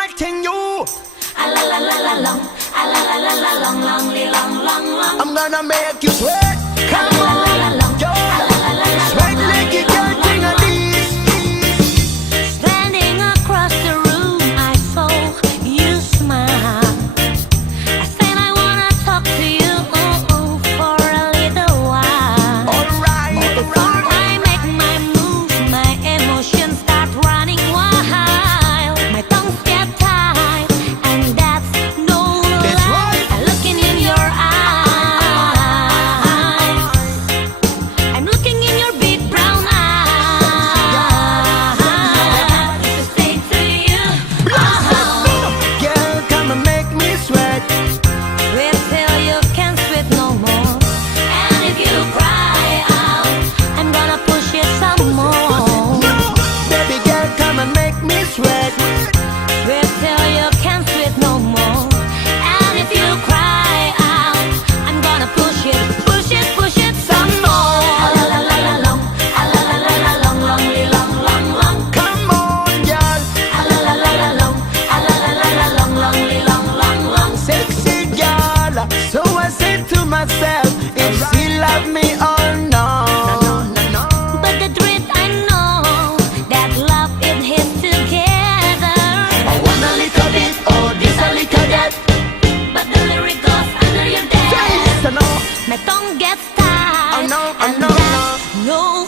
fighting you. A la la la la long, a la la la la long, long, long, long, long. I'm gonna make you sweat. Come on, yo. Sweat like you got thing of this. Standing across the room, I saw you smile. I said I wanna talk to you for a little while. Alright, Before I make my move, my emotions start running wild. My tongues get tied, and that's no That's lie. right. I'm looking in your eyes. I'm looking in your big brown eyes. To say to you, girl, come and make me sweat. sweat till you can't sweat no more. And if you cry out, I'm gonna push it some more. Baby girl, come and make me sweat. Sweat till you can't sweat no more. And if you cry out, I'm gonna push it some more. A la la la la long, a la la la la long, long, long, long, long. Come on, girl. A la la la la long, a la la la la long, long, long, long, long. Sexy girl. So I said to myself, if she love me or no. But the truth I know that love it hits together. I want a little bit, oh, this a little that. But the lyric goes under your desk. Yes, I know. My tongue gets tied. I know, and I know, that's no